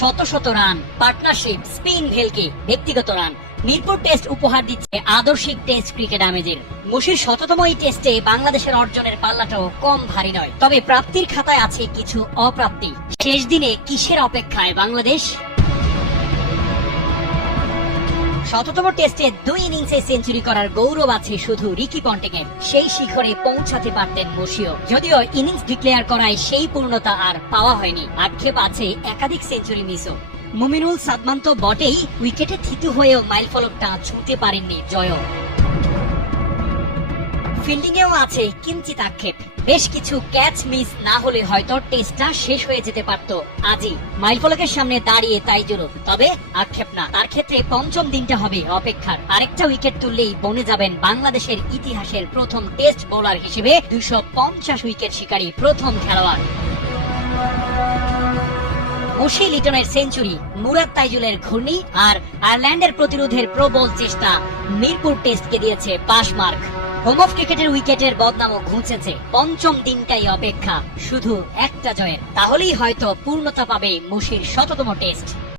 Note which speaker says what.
Speaker 1: শত শত run partnership spin ভেলকে ব্যক্তিগত রান। মিরপুর টেস্ট উপহার দিচ্ছে আদর্শিক টেস্ট ক্রিকেট আমেজের। মুশির শততম এই টেস্টে বাংলাদেশের অর্জনের পাল্লাটাও কম ভারী নয়। তবে প্রাপ্তির খাতায় আছে কিছু অপ্রাপ্তি। শেষ দিনে কিসের অপেক্ষায় বাংলাদেশ? শততম টেস্টে দুই ইনিংসে সেঞ্চুরি করার গৌরব আছে শুধু রিকি পন্টিংয়ের। সেই শিখরে পৌঁছাতে পারতেন মশিও যদিও ইনিংস ডিক্লেয়ার করায় সেই পূর্ণতা আর পাওয়া হয়নি। আক্ষেপ আছে একাধিক সেঞ্চুরি মিসও মুমিনুল সাদমান তো বটেই উইকেটে থিতু হয়েও মাইল ফলকটা ছুঁতে পারেননি জয় ফিল্ডিংয়েও আছে কিঞ্চিত আক্ষেপ। বেশ কিছু ক্যাচ মিস না হলে হয়তো টেস্টটা শেষ হয়ে যেতে পারত। আজই মাইলফলকের সামনে দাঁড়িয়ে তাই জন্য তবে আক্ষেপ না। তার ক্ষেত্রে পঞ্চম দিনটা হবে অপেক্ষার। আরেকটা উইকেট তুললেই বনে যাবেন বাংলাদেশের ইতিহাসের প্রথম টেস্ট বোলার হিসেবে দুইশো পঞ্চাশ উইকেট শিকারী প্রথম খেলোয়াড়। ওশি লিটনের সেঞ্চুরি, মুরাদ তাইজুলের ঘূর্ণি আর আয়ারল্যান্ডের প্রতিরোধের প্রবল চেষ্টা মিরপুর টেস্টকে দিয়েছে পাশ মার্ক। হোম অফ ক্রিকেটের উইকেটের বদনামও ঘুচেছে। পঞ্চম দিনটাই অপেক্ষা। শুধু একটা জয়ের। তাহলেই হয়তো পূর্ণতা পাবে মুশির শততম টেস্ট।